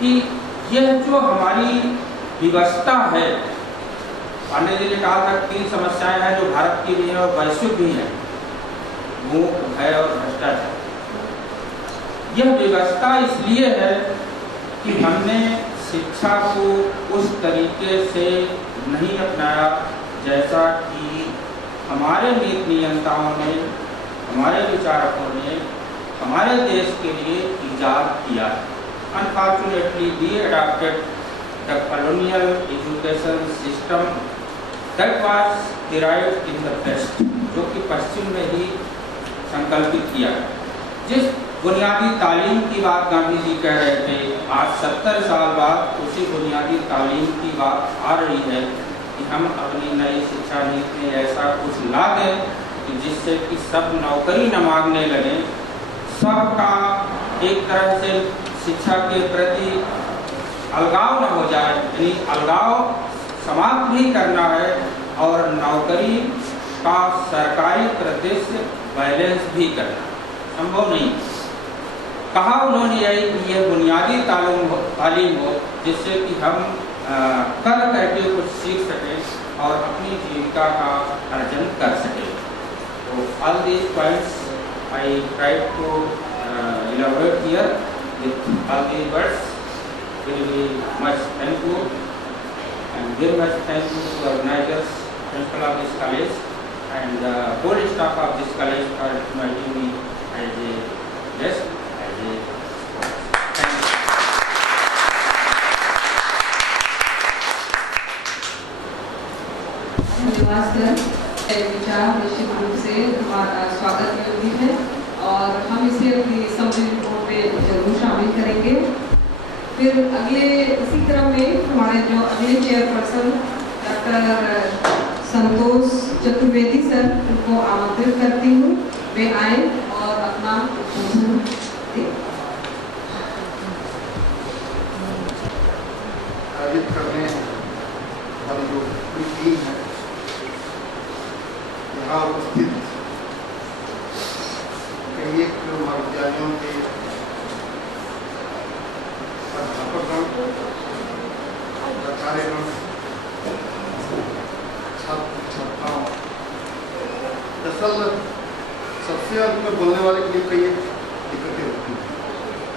कि यह जो हमारी व्यवस्था है, पांडे जी ने कहा था 3 समस्याएं हैं जो भारत की भी है और वैश्विक भी है, भूख, भय और भ्रष्टाचार। यह व्यवस्था इसलिए है कि हमने शिक्षा को उस तरीके से नहीं अपनाया जैसा कि हमारे नीति नियंताओं ने, हमारे विचारकों ने हमारे देश के लिए इजाद किया। Unfortunately, we adopted the colonial education system that was derived in the West, जो कि पश्चिम में ही संकल्पित किया। जिस बुनियादी तालीम की बात गांधी जी कह रहे थे, आज 70 साल बाद उसी बुनियादी तालीम की बात आ रही है कि हम अपनी नई शिक्षा नीति में ऐसा कुछ ला दें कि जिससे कि सब नौकरी न मांगने लगे, सबका एक तरह से शिक्षा के प्रति अलगाव न हो जाए, यानी अलगाव समाप्त भी करना है और नौकरी का सरकारी प्रदेश बैलेंस भी करना संभव नहीं। कहा उन्होंने यही कि यह बुनियादी तालीम हो जिससे कि हम कर करके कुछ सीख सकें और अपनी जीविका का अर्जन कर सकें। तो all these points I try to elaborate here with all these words. Very much thankful and very much thankful to the organizers, principal of this college and the whole staff of this college for inviting me as a guest. धन्यवाद sir. विचार निश्चित रूप से हमारा स्वागत योग्य है और हम इसे अपनी समरी रिपोर्ट में जरूर शामिल करेंगे। फिर अगले इसी क्रम में हमारे जो अगले चेयरपर्सन डॉक्टर संतोष चतुर्वेदी सर, उनको आमंत्रित करती हूँ, वे आए और अपना उद्बोधन दें। करने वाली जो टीम है यहाँ उपस्थित कई एक महाविद्यालयों के अध्यापकगण, प्राचार्यगण, छात्र छात्राओं, दरअसल सबसे अंत में बोलने वाले के लिए कई दिक्कतें होती हैं।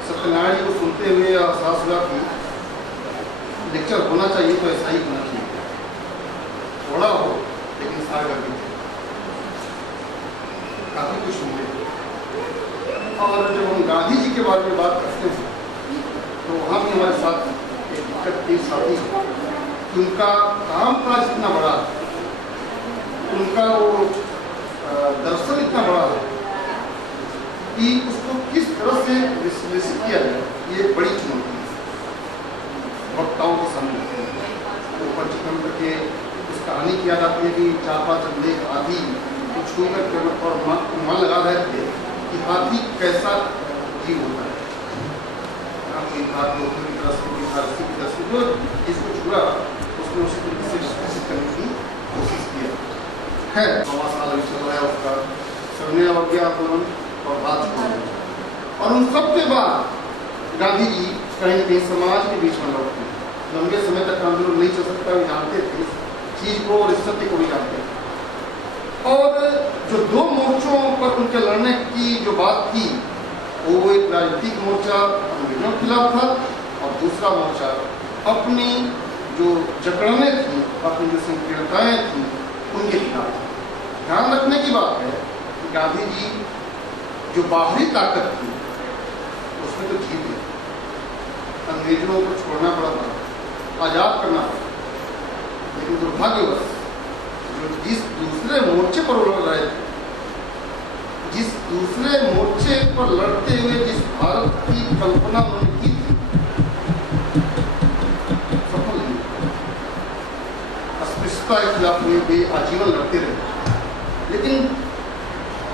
सत्यनारायण जी को सुनते हुए एहसास हुआ कि लेक्चर होना चाहिए तो ऐसा ही होना चाहिए, थोड़ा हो लेकिन सारगर्भित है, काफी कुछ होंगे। और जब हम गांधी जी के बारे में बात करते हैं तो वहाँ भी हमारे साथ एक दिक्कत पेश आती है कि उनका काम काज इतना बड़ा है, उनका वो दर्शन इतना बड़ा है कि उसको किस तरह से विश्लेषित किया जाए, ये बड़ी चुनौती है वक्ताओं के सामने। तो पंचतंत्र के उस कहानी की याद आती है कि चापा चंदे हाथी को छूकर और मन लगा रहे थे कि हाथी कैसा जीव होता है। अपनी बात लोगों की तरफ से जो जिसको छुआ उसने उसी तरीके से विश्लेषित करने की कोशिश किया है। 9 साल अभी चल रहा है उसका सरने अवज्ञा आंदोलन और राजपूत, और उन सब के बाद गांधी जी कहीं न कहीं समाज के बीच में लौटते हैं। लंबे समय तक आंदोलन नहीं चल सकता, वे जानते थे इस चीज को और इस सत्य को भी जानते थे। और जो 2 मोर्चों पर उनके लड़ने की जो बात थी वो एक राजनीतिक मोर्चा अंग्रेजों के खिलाफ था और दूसरा मोर्चा अपनी जो जकड़ने थी, अपनी जो संकीर्णताएं थी उनके खिलाफ। ध्यान रखने की बात है कि गांधी जी जो बाहरी ताकत थी उसमें तो जीते, अंग्रेजों को छोड़ना पड़ा था, आजाद करना पड़ा, लेकिन दुर्भाग्यवश जो जिस दूसरे मोर्चे पर लड़ रहे थे, जिस दूसरे मोर्चे पर लड़ते हुए जिस भारत की कल्पना उन्होंने की थी, सफल नहीं। अस्पृश्यता के खिलाफ वे आजीवन लड़ते रहे, लेकिन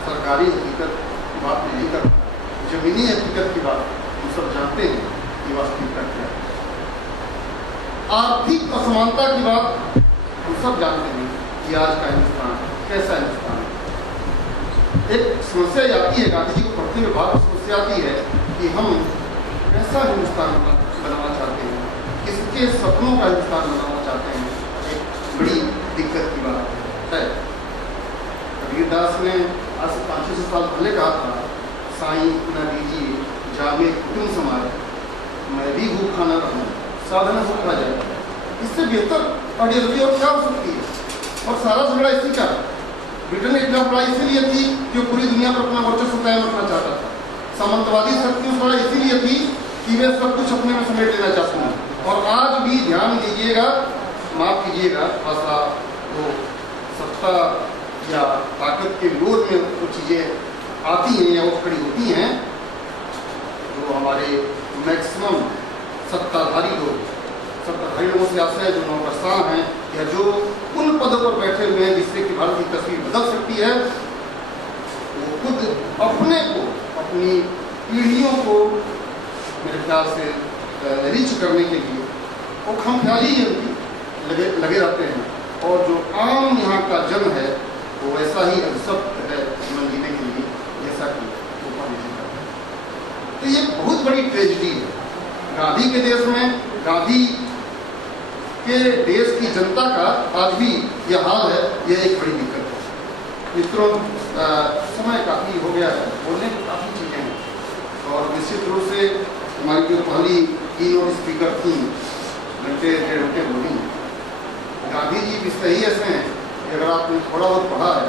सरकारी हकीकत की बात नहीं कर, जमीनी हकीकत की बात हम सब जानते हैं कि वास्तविकता क्या है। आर्थिक असमानता की बात हम सब जानते हैं कि आज का हिंदुस्तान कैसा हिंदुस्तान है। एक समस्या आती है, गांधी जी को पढ़ते हुए बात समस्या आती है कि हम कैसा हिंदुस्तान बनाना चाहते उनके सपनों का हिंदुस्तान बनाना चाहते हैं, एक बड़ी दिक्कत की बात है। कबीरदास ने आज से 500 साल पहले कहा था, साईं न दीजिए जामे कुटुम समाज, मैं भी भूखा न रहूँ साधन भूखा जाए। इससे बेहतर आइडियोलॉजी और क्या हो सकती है? और सारा झगड़ा इसी का। ब्रिटेन ने खिलाफ लड़ाई इसीलिए थी कि वो पूरी दुनिया पर अपना वर्चस्व कायम रखना चाहता था। सामंतवादी शक्तियों से लड़ाई इसीलिए थी कि वे सब कुछ अपने में समेट लेना चाहते हैं। और आज भी ध्यान दीजिएगा, माफ कीजिएगा भाषा, वो सत्ता या ताकत के विरोध में वो चीज़ें आती हैं या वो खड़ी होती हैं, जो हमारे मैक्सिमम सत्ताधारी लोगों से आशय जो नौकरशाह हैं या जो उन पदों पर बैठे हुए हैं जिससे कि भारत की तस्वीर बदल सकती है, वो खुद अपने को, अपनी पीढ़ियों को मेरे ख्याल से रीच करने के लिए वो खामख्याली ही उनकी लगे रहते हैं। और जो आम यहाँ का जन है वो ऐसा ही अभिशप्त है जीवन जीने के लिए जैसा कि ऊपर नहीं करता है। तो ये बहुत बड़ी ट्रेजिडी है गांधी के देश में, गांधी के देश की जनता का आज भी यह हाल है। यह एक बड़ी दिक्कत है। मित्रों, समय काफ़ी हो गया है, बोलने की काफ़ी चीज़ें हैं और निश्चित रूप से हमारी जो पहली कीनोट स्पीकर थी, घंटे 1.5 घंटे बोली। गांधी जी विषय ही ऐसे हैं कि अगर आपने थोड़ा बहुत पढ़ा है,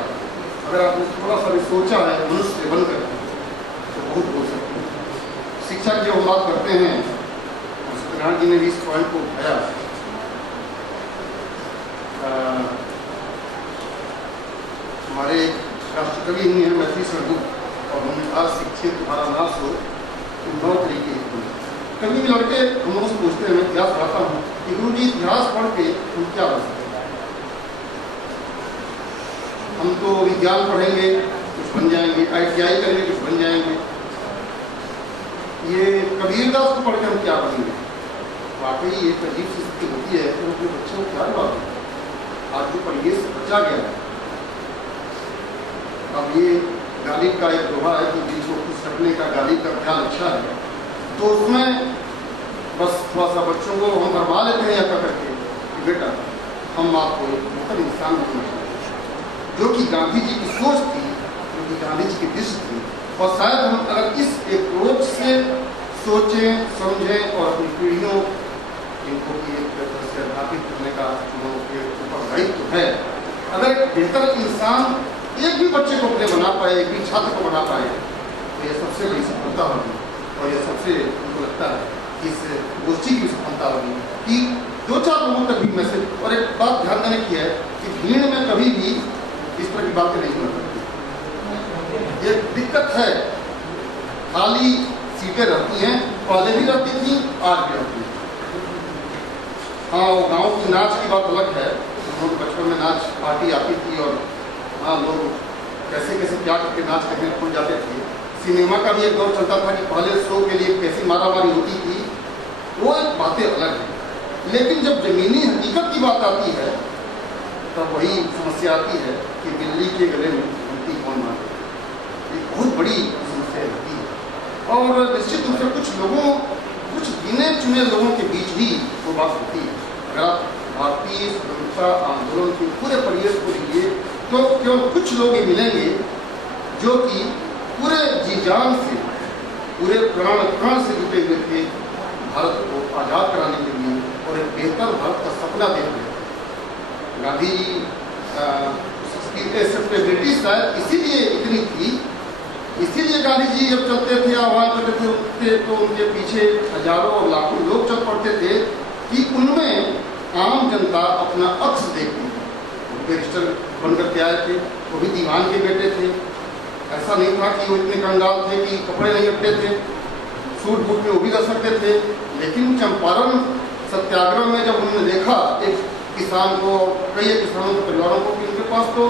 अगर आपने थोड़ा सा भी सोचा है मनुष्य बनकर, तो बहुत बोल सकते हैं। शिक्षा की हम बात करते हैं, सत्यनारायण जी ने भी इस पॉइंट को उठाया। हमारे राष्ट्रकवि ही हैं मैथिली सरगुप्त, और हमने कहा शिक्षित तुम्हारा नाश हो, तुम 9 तरीके के। कभी भी लड़के हम लोगों से पूछते हैं, मैं इतिहास पढ़ाता हूँ कि गुरु जी इतिहास पढ़ के तुम क्या बन सकते हैं? हम तो विज्ञान पढ़ेंगे कुछ बन जाएंगे, ITI करेंगे कुछ बन जाएंगे। ये कबीरदास को पढ़ के हम क्या बनेंगे? वाकई एक अजीब सी स्थिति होती है तो अपने बच्चों को क्या जवाब दें? आज जो परिवेश से बचा गया है, अब ये गालिब का एक दोहा है कि जिसको कुछ सकने का गालिब का ख्याल अच्छा है, तो उसमें बस थोड़ा सा बच्चों को हम भरवा लेते हैं या करके कि बेटा हम आपको एक बेहतर इंसान बनना चाहिए, जो कि गांधी जी की सोच थी, जो कि गांधी जी की दृष्टि थी। और शायद हम अगर इस अप्रोच से सोचें, समझें और अपनी पीढ़ियों इनको की एक तरह से अध्यापित करने का हम लोगों के ऊपर दायित्व है। अगर एक बेहतर इंसान एक भी बच्चे को अपने बना पाए, एक भी छात्र को बना पाए, तो यह सबसे बड़ी सफलता होगी। और यह सबसे मुझको लगता है कि इस गोष्ठी की सफलता होगी कि 2-4 लोगों तक भी मैसेज। और एक बात ध्यान देने की है कि भीड़ में कभी भी इस तरह की बातें नहीं हो सकती। एक दिक्कत है, खाली सीटें रहती हैं, पहले भी रहती थी, आज भी रहती हैं। हाँ, वो गाँव की नाच की बात अलग है। हम लोग बचपन में नाच पार्टी आती थी और हाँ, लोग कैसे कैसे क्या करके नाच करने खुल जाते थे। सिनेमा का भी एक दौर चलता था कि पहले शो के लिए कैसी मारामारी होती थी, वो एक बातें अलग है। लेकिन जब जमीनी हकीकत की बात आती है तब वही समस्या आती है कि बिल्ली के गले में घंटी कौन मारे। ये बहुत बड़ी समस्या होती है और निश्चित रूप से कुछ गिने चुने लोगों के बीच ही वो बात होती है। अगर आप भारतीय स्वतंत्रता आंदोलन के पूरे परिवेश को लीजिए तो केवल कुछ लोग ही मिलेंगे जो कि पूरे जी जान से, पूरे प्राण से जुटे हुए थे भारत को आज़ाद कराने के लिए और एक बेहतर भारत का सपना देख रहे थे। गांधी की एक्सेप्टेबिलिटी शायद इसीलिए इतनी थी, इसीलिए गांधी जी जब चलते थे, आह्वान करते थे तो उनके पीछे हजारों और लाखों लोग चल पड़ते थे कि उनमें आम जनता अपना अक्स देखती थी। बैरिस्टर बनकर के आए थे, वो भी दीवान के बेटे थे। ऐसा नहीं था कि वो इतने कंगाल थे कि कपड़े नहीं रखते थे, सूट बूट में वो भी रह सकते थे। लेकिन चंपारण सत्याग्रह में जब उन्होंने देखा एक किसान को, कई किसानों के परिवारों को, कि उनके पास तो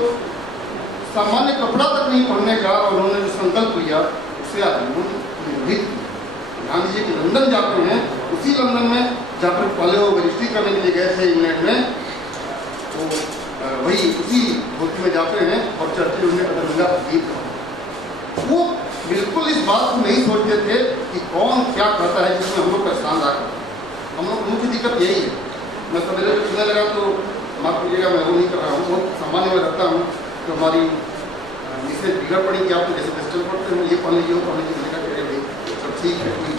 सामान्य कपड़ा तक नहीं पहनने का, और उन्होंने जो संकल्प लिया उससे निर्भीत किया। गांधी जी के लंदन जाते हैं, उसी लंदन में जहाँ पर पहले वो रजिस्ट्री करने के लिए गए थे इंग्लैंड में, तो वही उसी भूति में जाते हैं और चर्चिल उन्हें बदलगा प्रतीत। वो बिल्कुल इस बात को नहीं सोचते थे कि कौन क्या कहता है जिसमें हम लोग का स्थान रखा। हम लोग मुख्य दिक्कत यही है। मैं सवेरे जब सुनने लगा तो माफ कीजिएगा, मैं वो नहीं कर रहा हूँ, बहुत सामान्य में रखता हूँ कि हमारी इससे बिगड़ पड़ी कि आप जैसे क्वेश्चन पढ़ते हैं, ये पढ़ लीजिए वो पढ़ लीजिए, मैंने कहा भाई सब ठीक है, कोई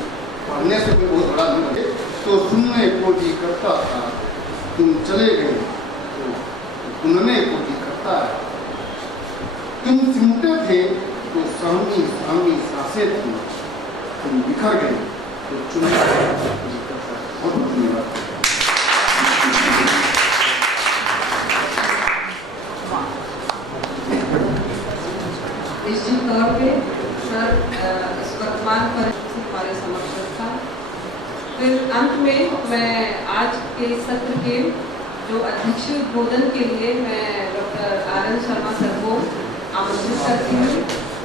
पढ़ने से कोई बहुत बड़ा नहीं बने। तो सुनने को जी करता था, तुम चले गए तो सुनने को जी करता है, तुम सुनते थे तो सहमी सहमी सांसें थी, तुम बिखर गए तो चुनने को जी करता है। बहुत बहुत धन्यवाद। निश्चित तौर पे सर इस वर्तमान परिस्थिति हमारे समक्ष रखा। फिर अंत में मैं आज के सत्र के जो अध्यक्ष उद्बोधन के लिए मैं डॉक्टर RN शर्मा सर को आमंत्रित करती हूँ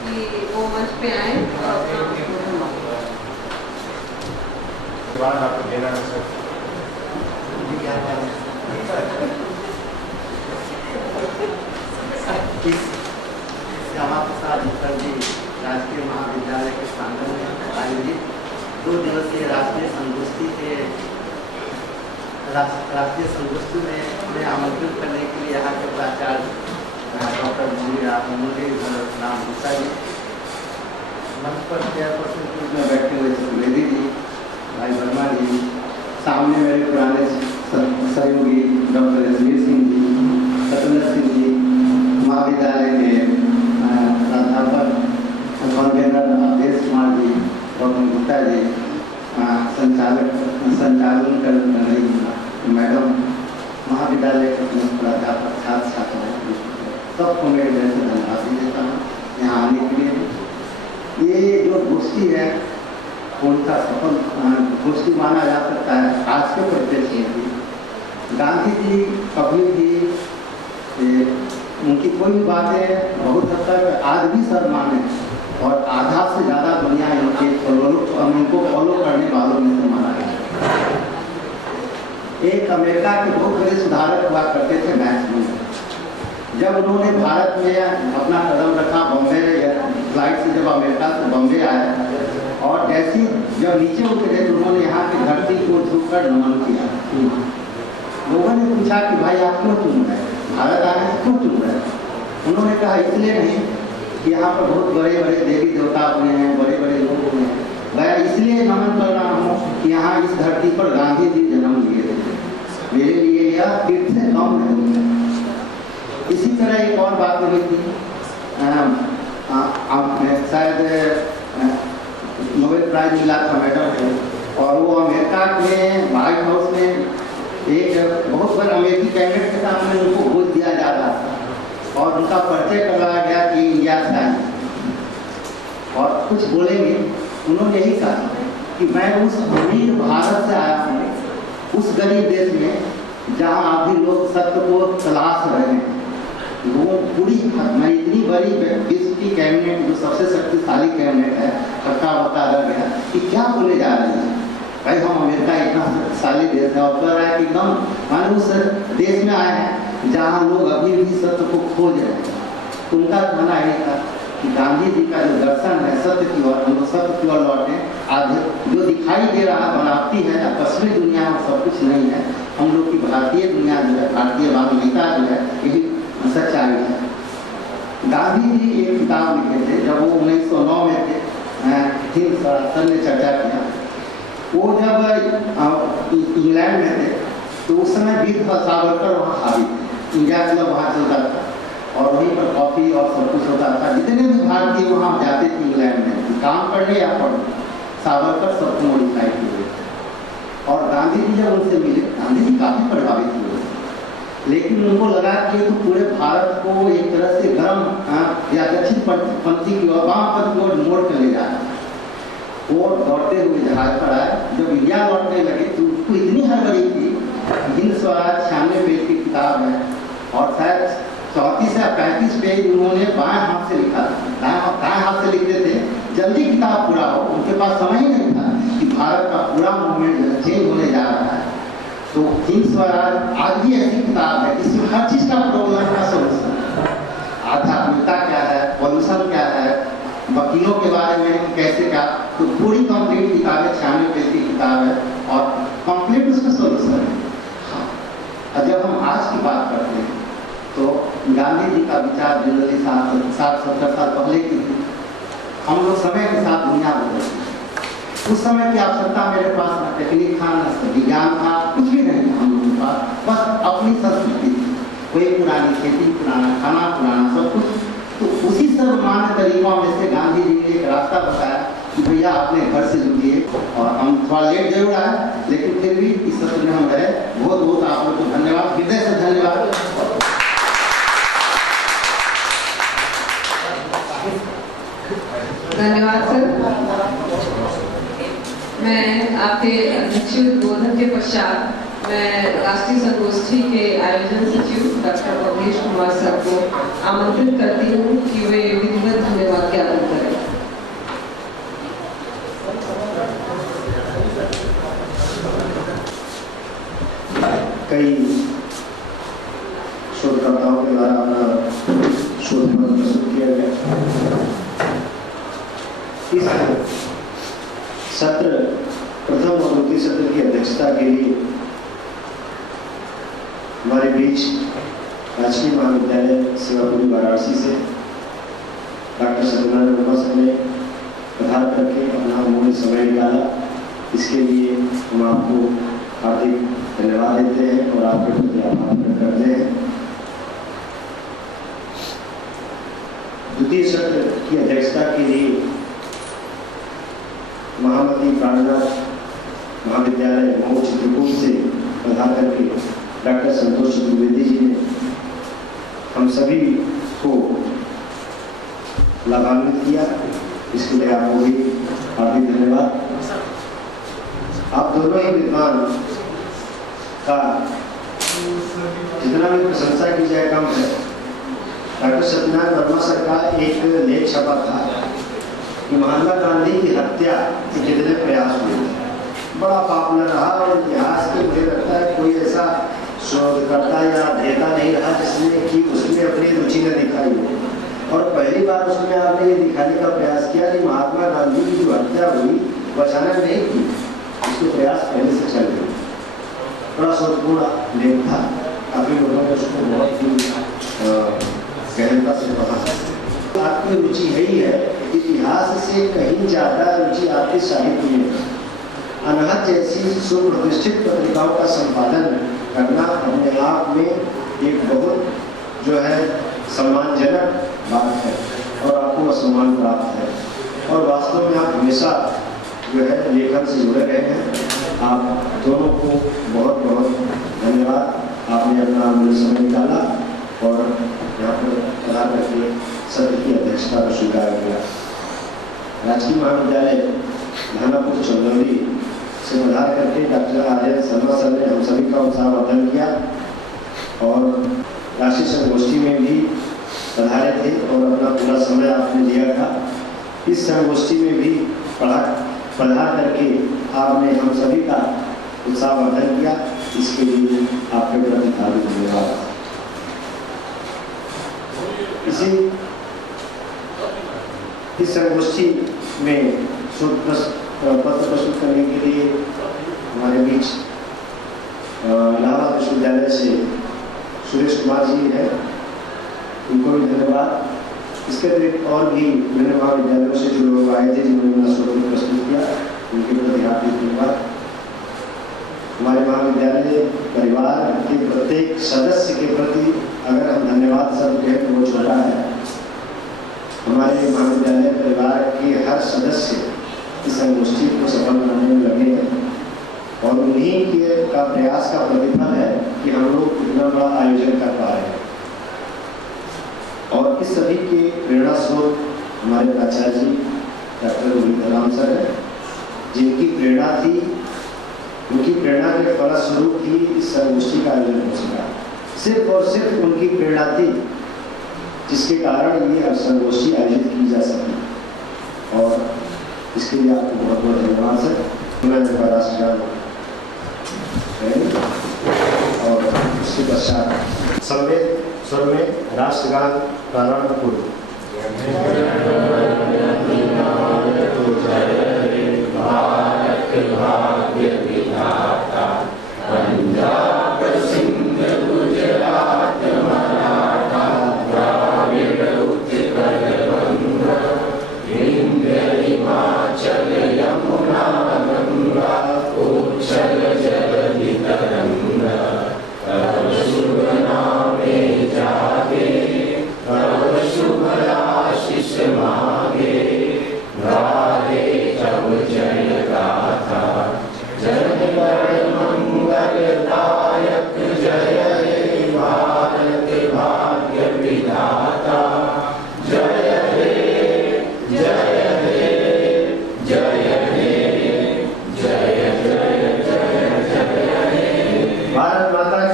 कि वो मंच पे आए और अपना उद्बोधन आपको देना है सर। श्यामा प्रसाद मुखर्जी राजकीय महाविद्यालय के प्रांगण में आयोजित 2 दिवसीय राष्ट्रीय संगोष्ठी में हमें आमंत्रित करने के लिए यहाँ के प्राचार्य डॉक्टर मुरली राम गुप्ता जी, मंच पर चेयरपर्सन के रूप में बैठे हुए सुवेदी जी, भाई वर्मा जी, सामने मेरे पुराने सहयोगी डॉक्टर रजवीर सिंह जी, सत्येंद्र सिंह जी, महाविद्यालय के प्राध्यापक कन्वेनर अवधेश कुमार जी, डॉक्टर गुप्ता जी, संचालन कर रही मैडम, महाविद्यालय के प्राध्यापक, छात्र छात्राएं, सबको मेरे दिल से धन्यवाद देता हूँ यहाँ आने के लिए। ये जो गोष्ठी है उनका सफल गोष्ठी माना जा सकता है आज के परिप्रेक्ष्य में भी। गांधी जी कभी भी उनकी कोई भी बातें बहुत हद तक आज भी सम्मान है और आधा से ज़्यादा दुनिया उनको फॉलो करने वालों में से माना गया। एक अमेरिका के बहुत बड़े सुधारक हुआ करते थे मैक्स मूर। जब उन्होंने भारत में अपना कदम रखा, बॉम्बे फ्लाइट से जब अमेरिका से बॉम्बे आया और जैसे जब नीचे उतरे तो उन्होंने यहाँ की धरती को झुककर नमन किया। लोगों ने पूछा कि भाई आप क्यों चुन रहे हैं, भारत आने से क्यों चुन रहे हैं? उन्होंने कहा इसलिए नहीं कि यहाँ पर बहुत बड़े बड़े देवी देवता हुए हैं, बड़े बड़े लोग हुए हैं, मैं इसलिए नमन कर रहा हूँ कि यहाँ इस धरती पर गांधी जी जन्म लिए थे, मेरे लिए यह तीर्थ से कम नहीं है। इसी तरह एक और बात हुई थी, शायद नोबेल प्राइज मिला था मैडम को, और वो अमेरिका में व्हाइट हाउस में एक बहुत बड़ा अमेरिकी कैबिनेट के सामने उनको भोज दिया जा रहा था और उनका परिचय करवाया गया कि इंडिया से आए और कुछ बोलेंगे। उन्होंने यही कहा कि मैं उस अमीर भारत से आया हूँ, उस गरीब देश में जहाँ अभी लोग सत्य को तलाश रहे हैं। वो पूरी मैं इतनी बड़ी विश्व की कैबिनेट जो सबसे शक्तिशाली कैबिनेट है सबका बता रह गया कि क्या बोले जा रहे हैं। भाई हम अमेरिका इतना शक्तिशाली देश है और कह रहा है कि एकदम मानो उस देश में आए हैं जहाँ लोग अभी भी सत्य को खोज रहे हैं। तो उनका कहना यही था कि गांधी जी का जो दर्शन है सत्य की ओर, हम लोग सत्य की ओर लौटे। आज जो दिखाई दे रहा बनावटी है, पश्चिमी दुनिया में सब कुछ नहीं है, हम लोग की भारतीय दुनिया जो है, भारतीय मानवीयता जो है, यही सच्चाई है। गांधी जी एक किताब लिखे थे जब वो 1909 में थे, हिंद स्वराज ने चर्चा किया। वो जब इंग्लैंड में थे तो उस समय वीर सावरकर वहाँ हावी थे, इंडिया क्लब वहाँ चलता था और वहीं पर कॉफी और सब कुछ होता था। जितने भी भारतीय वहाँ जाते थे इंग्लैंड में काम करने या पढ़ने, सावरकर सबको मॉडिफाई किए और गांधी जी जब उनसे मिले, गांधी जी काफ़ी प्रभावित हुए, लेकिन उनको लगा कि तो पूरे भारत को एक तरह से गर्म या दक्षिण पंथी की ओर, वामपंथ की ओर मोड़ कर ले जा रहा है। वो दौड़ते हुए जहाज पर आए, जब इंडिया लौटने लगे तो उसको इतनी हड़बड़ी थी। हिंद स्वराज 96 पेज की किताब है और शायद 34 से 35 पेज उन्होंने बाएं हाथ से लिखा, दाएं हाथ से लिखते थे जल्दी किताब पूरा हो। उनके पास समय ही नहीं था कि भारत का पूरा मूवमेंट चेंज होने जा रहा है। तो हिंद स्वराज आज भी ऐसी किताब है जिसमें हर चीज़ का प्रॉब्लम का सोल्यूशन, आध्यात्मिकता क्या है, पॉल्यूशन क्या है, वकीलों के बारे में कैसे क्या, तो पूरी कंप्लीट किताब है, 96 पेज की किताब है और कंप्लीट उस समय की आवश्यकता मेरे पास न टेक्निक था, न विज्ञान था, कुछ भी नहीं था हम लोगों के पास, बस अपनी संस्कृति थी। वही पुरानी खेती, पुराना खाना, पुराना सब कुछ। तो उसी सर्वमान्य तरीकों में से गांधी जी ने एक रास्ता बताया कि भैया अपने घर से जुड़िए। और हम थोड़ा लेट जरूर आए, लेकिन फिर भी इस सत्र में हम रहे। बहुत बहुत आप लोग को धन्यवाद, हृदय से धन्यवाद। धन्यवाद सर। मैं आपके अध्यक्षीय उद्बोधन के पश्चात मैं राष्ट्रीय संगोष्ठी के आयोजन सचिव डॉक्टर अवधेश कुमार सर को आमंत्रित करती हूँ कि वे विधिवत धन्यवाद ज्ञापन करें। कई शोधकर्ताओं के द्वारा अपना शोध पत्र प्रस्तुत किया गया। इस सत्र प्रथम और द्वितीय सत्र की अध्यक्षता के लिए हमारे बीच राजकीय महाविद्यालय सेवापुरी वाराणसी से डॉक्टर सत्यनारायण वर्मा सर ने पधार करके अपना अमूल्य समय निकाला। इसके लिए हम आपको हार्दिक धन्यवाद देते हैं और आपके प्रति आभार व्यक्त करते हैं। द्वितीय सत्र की अध्यक्षता के लिए महामती प्राणनाथ महाविद्यालय मऊ चित्रकूट से पधार करके डॉक्टर संतोष चतुर्वेदी जी ने हम सभी को लाभान्वित किया। इसके लिए आपको भी हार्दिक धन्यवाद। आप दोनों ही विद्वान का जितना भी प्रशंसा की जाए कम है। डॉक्टर सत्यनारायण वर्मा सर का एक लेख छपा था कि महात्मा गांधी की हत्या के कितने प्रयास हुए। बड़ा पॉपुलर रहा और इतिहास के मुझे लगता है कोई ऐसा शोधकर्ता या अध्येता नहीं रहा जिसने कि उसमें अपनी रुचि न दिखाई हो। और पहली बार उसमें आपने ये दिखाने का प्रयास किया कि महात्मा गांधी की जो हत्या हुई वो अचानक नहीं की, उसके प्रयास पहले से चल रहे। बड़ा शोधपूर्ण लेख था, काफी लोगों ने उसको बहुत ही गहनता से पढ़ा। आपकी रुचि यही है, इतिहास से कहीं ज्यादा रुचि आपके साहित्य में। अनहद जैसी सुप्रतिष्ठित पत्रिकाओं का संपादन करना अपने आप में एक बहुत जो है सम्मानजनक बात है और आपको वह सम्मान प्राप्त है। और वास्तव में आप हमेशा जो है लेखन से जुड़े रहे हैं। आप दोनों को बहुत बहुत धन्यवाद। आपने अपना अमूल्य समय निकाला और यहाँ पर पधार करके सत्र की अध्यक्षता को स्वीकार किया। राजकीय महाविद्यालय धानापुर चंदौली से पधार करके डॉक्टर आर्यन शर्मा सर ने हम सभी का उत्साहवर्धन किया और राष्ट्रीय संगोष्ठी में भी पधारे थे और अपना पूरा समय आपने दिया था। इस संगोष्ठी में भी पधार करके आपने हम सभी का उत्साहवर्धन किया। इसके लिए आपके प्रति हार्दिक धन्यवाद। इस संगोष्ठी में पत्र प्रस्तुत करने के लिए हमारे बीच इलाहाबाद विश्वविद्यालय से सुरेश कुमार जी हैं, उनको भी धन्यवाद। इसके अतिरिक्त और भी विभिन्न महाविद्यालयों से जो लोग आए थे जिन्होंने अपना स्वरूप प्रस्तुत किया, उनके प्रति हार्दिक धन्यवाद। हमारे महाविद्यालय परिवार के प्रत्येक सदस्य के प्रति अगर हम धन्यवाद शब्द कहें तो वो छोटा है। हमारे महाविद्यालय परिवार के हर सदस्य इस संगोष्ठी को सफल बनाने में लगे हैं और उन्हीं के का प्रयास का प्रतिफल है कि हम लोग इतना बड़ा आयोजन कर पा रहे हैं। और इस सभी के प्रेरणा स्रोत हमारे प्राचार्य जी डॉक्टर रोहित राम सर हैं, जिनकी प्रेरणा थी, उनकी प्रेरणा के फलस्वरूप ही इस संगोष्ठी का आयोजन हो सका। सिर्फ और सिर्फ उनकी प्रेरणा थी जिसके कारण ये संगोष्ठी आयोजित की जा सकी और इसके लिए आपको बहुत बहुत धन्यवाद सर। मैं राष्ट्रगान और उसके पश्चात संवेद स्वर में राष्ट्रगान प्रारंभ पूर्व हिमाचल यमुना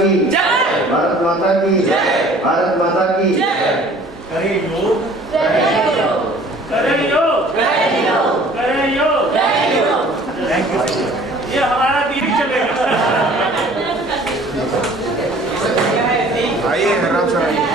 की भारत माता की भारत माता की करें योग करें योग करें योग। Thank you. ये हमारा दीदी चलेगा। आइए राम सर।